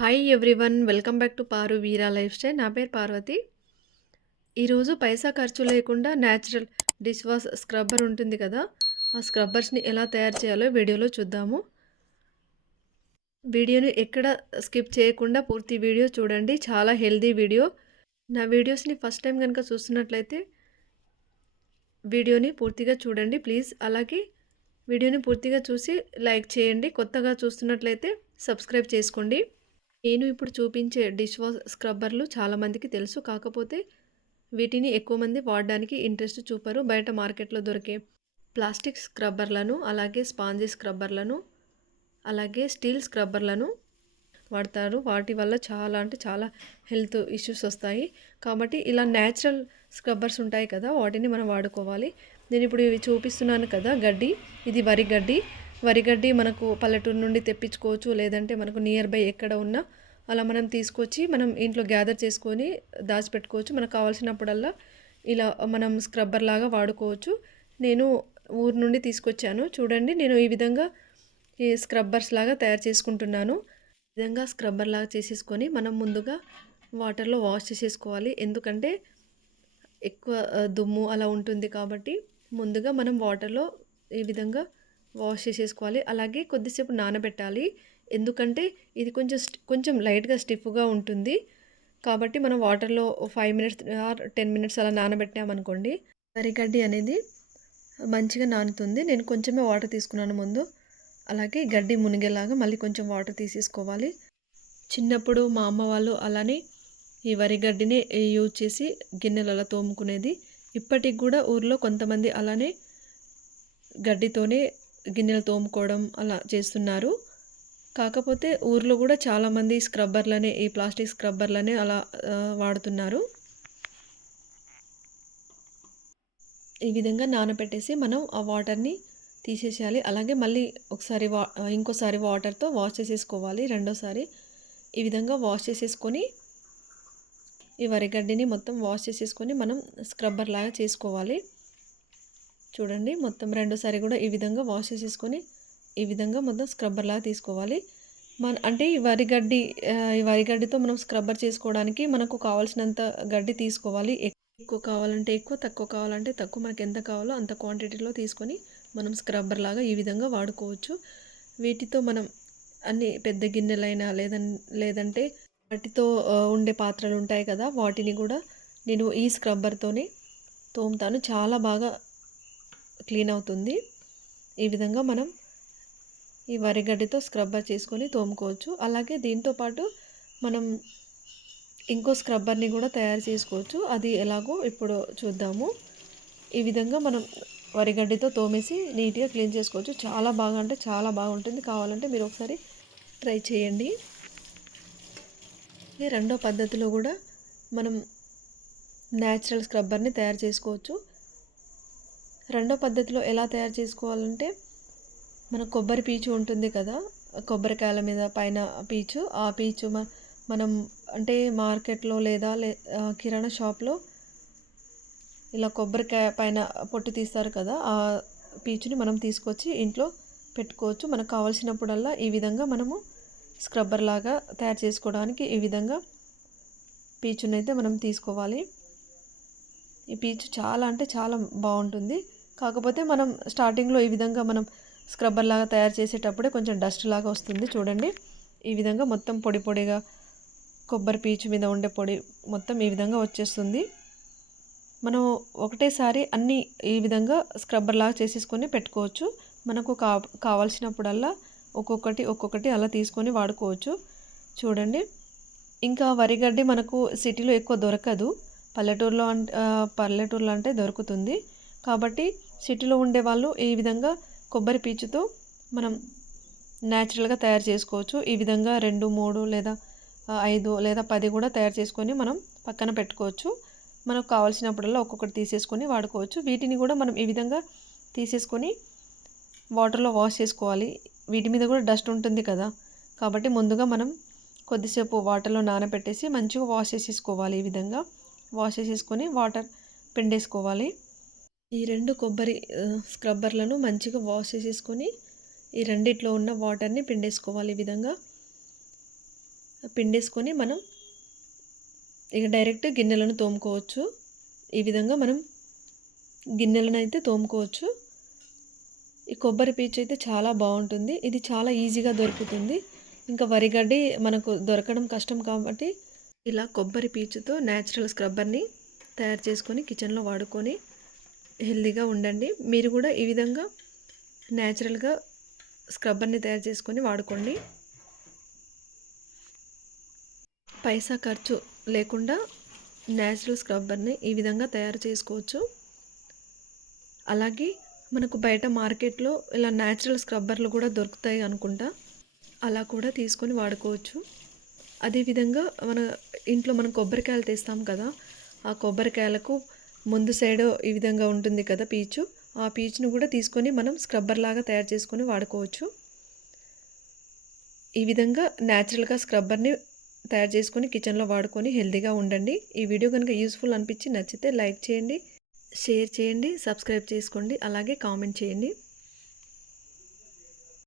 Hi everyone welcome back to Paru Veera life style. నా పేరు పార్వతి. ఈరోజు పైసా ఖర్చు లేకుండా న్యాచురల్ డిష్ వాష్ స్క్రబ్బర్ ఉంటుంది కదా, ఆ స్క్రబ్బర్స్ని ఎలా తయారు చేయాలో వీడియోలో చూద్దాము. వీడియోని ఎక్కడ స్కిప్ చేయకుండా పూర్తి వీడియో చూడండి. చాలా హెల్దీ వీడియో. నా వీడియోస్ని ఫస్ట్ టైం కనుక చూస్తున్నట్లయితే వీడియోని పూర్తిగా చూడండి ప్లీజ్. అలాగే వీడియోని పూర్తిగా చూసి లైక్ చేయండి. కొత్తగా చూస్తున్నట్లయితే సబ్స్క్రైబ్ చేసుకోండి. నేను ఇప్పుడు చూపించే డిష్ వాష్ స్క్రబ్బర్లు చాలామందికి తెలుసు. కాకపోతే వీటిని ఎక్కువ మంది వాడడానికి ఇంట్రెస్ట్ చూపరు. బయట మార్కెట్లో దొరికే ప్లాస్టిక్ స్క్రబ్బర్లను, అలాగే స్పాంజీ స్క్రబ్బర్లను, అలాగే స్టీల్ స్క్రబ్బర్లను వాడతారు. వాటి వల్ల చాలా అంటే చాలా హెల్త్ ఇష్యూస్ వస్తాయి. కాబట్టి ఇలా న్యాచురల్ స్క్రబ్బర్స్ ఉంటాయి కదా, వాటిని మనం వాడుకోవాలి. నేను ఇప్పుడు ఇవి చూపిస్తున్నాను కదా, గడ్డి, ఇది వరి గడ్డి. వరి గడ్డి మనకు పల్లెటూరు నుండి తెప్పించుకోవచ్చు, లేదంటే మనకు నియర్ బై ఎక్కడ ఉన్నా అలా మనం తీసుకొచ్చి మనం ఇంట్లో గ్యాదర్ చేసుకొని దాచిపెట్టుకోవచ్చు. మనకు కావాల్సినప్పుడల్లా ఇలా మనం స్క్రబ్బర్ లాగా వాడుకోవచ్చు. నేను ఊరు నుండి తీసుకొచ్చాను. చూడండి, నేను ఈ విధంగా ఈ స్క్రబ్బర్స్ లాగా తయారు చేసుకుంటున్నాను. ఈ విధంగా స్క్రబ్బర్ లాగా చేసేసుకొని మనం ముందుగా వాటర్లో వాష్ చేసేసుకోవాలి. ఎందుకంటే ఎక్కువ దుమ్ము అలా ఉంటుంది కాబట్టి ముందుగా మనం వాటర్లో ఈ విధంగా వాష్ చేసేసుకోవాలి. అలాగే కొద్దిసేపు నానబెట్టాలి. ఎందుకంటే ఇది కొంచెం లైట్గా స్టిఫ్గా ఉంటుంది. కాబట్టి మనం వాటర్లో 5 మినిట్స్ ఆర్ 10 మినిట్స్ అలా నానబెట్టామనుకోండి, వరిగడ్డి అనేది మంచిగా నానుతుంది. నేను కొంచెమే వాటర్ తీసుకున్నాను ముందు. అలాగే గడ్డి మునిగేలాగా మళ్ళీ కొంచెం వాటర్ తీసేసుకోవాలి. చిన్నప్పుడు మా అమ్మ వాళ్ళు అలానే ఈ వరిగడ్డిని యూజ్ చేసి గిన్నెలు అలా తోముకునేది. ఇప్పటికి కూడా ఊర్లో కొంతమంది అలానే గడ్డితోనే గిన్నెలు తోముకోవడం అలా చేస్తున్నారు. కాకపోతే ఊర్లో కూడా చాలామంది స్క్రబ్బర్లనే, ఈ ప్లాస్టిక్ స్క్రబ్బర్లనే అలా వాడుతున్నారు. ఈ విధంగా నానబెట్టేసి మనం ఆ వాటర్ని తీసేసేయాలి. అలాగే మళ్ళీ ఇంకోసారి వాటర్తో వాష్ చేసేసుకోవాలి. రెండోసారి ఈ విధంగా వాష్ చేసేసుకొని ఈ వరిగడ్డిని మొత్తం వాష్ చేసేసుకొని మనం స్క్రబ్బర్ లాగా చేసుకోవాలి. చూడండి, మొత్తం రెండోసారి కూడా ఈ విధంగా వాష్ చేసేసుకొని ఈ విధంగా మొత్తం స్క్రబ్బర్ లాగా తీసుకోవాలి. అంటే ఈ వరిగడ్డితో మనం స్క్రబ్బర్ చేసుకోవడానికి మనకు కావాల్సినంత గడ్డి తీసుకోవాలి. ఎక్కువ కావాలంటే ఎక్కువ, తక్కువ కావాలంటే తక్కువ, మనకు ఎంత కావాలో అంత క్వాంటిటీలో తీసుకొని మనం స్క్రబ్బర్ లాగా ఈ విధంగా వాడుకోవచ్చు. వీటితో మనం అన్ని పెద్ద గిన్నెలైనా లేదంటే వాటితో ఉండే పాత్రలు ఉంటాయి కదా, వాటిని కూడా నేను ఈ స్క్రబ్బర్తోనే తోముతాను. చాలా బాగా క్లీన్ అవుతుంది. ఈ విధంగా మనం ఈ వరిగడ్డితో స్క్రబ్బర్ చేసుకొని తోముకోవచ్చు. అలాగే దీంతోపాటు మనం ఇంకో స్క్రబ్బర్ని కూడా తయారు చేసుకోవచ్చు. అది ఎలాగో ఇప్పుడు చూద్దాము. ఈ విధంగా మనం వరిగడ్డితో తోమేసి నీట్గా క్లీన్ చేసుకోవచ్చు. చాలా బాగా అంటే చాలా బాగుంటుంది. కావాలంటే మీరు ఒకసారి ట్రై చేయండి. రెండో పద్ధతిలో కూడా మనం న్యాచురల్ స్క్రబ్బర్ని తయారు చేసుకోవచ్చు. రెండో పద్ధతిలో ఎలా తయారు చేసుకోవాలంటే, మన కొబ్బరి పీచు ఉంటుంది కదా, కొబ్బరికాయల మీద పైన పీచు, ఆ పీచు మనం అంటే మార్కెట్లో లేదా కిరాణా షాప్లో ఇలా కొబ్బరికాయ పైన పొట్టు తీస్తారు కదా, ఆ పీచుని మనం తీసుకొచ్చి ఇంట్లో పెట్టుకోవచ్చు. మనకు కావాల్సినప్పుడల్లా ఈ విధంగా మనము స్క్రబ్బర్ లాగా తయారు చేసుకోవడానికి ఈ విధంగా పీచునైతే మనం తీసుకోవాలి. ఈ పీచు చాలా అంటే చాలా బాగుంటుంది. కాకపోతే మనం స్టార్టింగ్లో ఈ విధంగా మనం స్క్రబ్బర్ లాగా తయారు చేసేటప్పుడే కొంచెం డస్ట్ లాగా వస్తుంది. చూడండి, ఈ విధంగా మొత్తం పొడి పొడిగా కొబ్బరి పీచు మీద ఉండే పొడి మొత్తం ఈ విధంగా వచ్చేస్తుంది. మనం ఒకటేసారి అన్నీ ఈ విధంగా స్క్రబ్బర్ లాగా చేసేసుకొని పెట్టుకోవచ్చు. మనకు కావాల్సినప్పుడల్లా ఒక్కొక్కటి అలా తీసుకొని వాడుకోవచ్చు. చూడండి, ఇంకా వరిగడ్డి మనకు సిటీలో ఎక్కువ దొరకదు. పల్లెటూరులో అంటే దొరుకుతుంది. కాబట్టి సిటీలో ఉండే వాళ్ళు ఈ విధంగా కొబ్బరి పీచుతో మనం న్యాచురల్గా తయారు చేసుకోవచ్చు. ఈ విధంగా 2, 3 లేదా 5 లేదా 10 కూడా తయారు చేసుకొని మనం పక్కన పెట్టుకోవచ్చు. మనకు కావాల్సినప్పుడల్లా ఒక్కొక్కటి తీసేసుకొని వాడుకోవచ్చు. వీటిని కూడా మనం ఈ విధంగా తీసేసుకొని వాటర్లో వాష్ చేసుకోవాలి. వీటి మీద కూడా డస్ట్ ఉంటుంది కదా, కాబట్టి ముందుగా మనం కొద్దిసేపు వాటర్లో నానబెట్టేసి మంచిగా వాష్ చేసేసుకోవాలి. ఈ విధంగా వాష్ చేసేసుకొని వాటర్ పిండేసుకోవాలి. ఈ 2 కొబ్బరి స్క్రబ్బర్లను మంచిగా వాష్ చేసేసుకొని ఈ రెండిట్లో ఉన్న వాటర్ని పిండేసుకోవాలి. ఈ విధంగా పిండేసుకొని మనం ఇక డైరెక్ట్ గిన్నెలను తోముకోవచ్చు. ఈ విధంగా మనం గిన్నెలను అయితే తోముకోవచ్చు. ఈ కొబ్బరి పీచు అయితే చాలా బాగుంటుంది. ఇది చాలా ఈజీగా దొరుకుతుంది. ఇంకా వరిగడ్డి మనకు దొరకడం కష్టం కాబట్టి ఇలా కొబ్బరి పీచుతో న్యాచురల్ స్క్రబ్బర్ని తయారు చేసుకొని కిచెన్లో వాడుకొని హెల్తీగా ఉండండి. మీరు కూడా ఈ విధంగా న్యాచురల్గా స్క్రబ్బర్ని తయారు చేసుకొని వాడుకోండి. పైసా ఖర్చు లేకుండా న్యాచురల్ స్క్రబ్బర్ని ఈ విధంగా తయారు చేసుకోవచ్చు. అలాగే మనకు బయట మార్కెట్లో ఇలా న్యాచురల్ స్క్రబ్బర్లు కూడా దొరుకుతాయి అనుకుంటా. అలా కూడా తీసుకొని వాడుకోవచ్చు. అదేవిధంగా మన ఇంట్లో మనం కొబ్బరికాయలు తెస్తాం కదా, ఆ కొబ్బరికాయలకు ముందు సైడ్ ఈ విధంగా ఉంటుంది కదా పీచు, ఆ పీచును కూడా తీసుకొని మనం స్క్రబ్బర్ లాగా తయారు చేసుకొని వాడుకోవచ్చు. ఈ విధంగా న్యాచురల్గా స్క్రబ్బర్ని తయారు చేసుకొని కిచెన్లో వాడుకొని హెల్తీగా ఉండండి. ఈ వీడియో కనుక యూస్ఫుల్ అనిపించి నచ్చితే లైక్ చేయండి, షేర్ చేయండి, సబ్స్క్రైబ్ చేసుకోండి, అలాగే కామెంట్ చేయండి.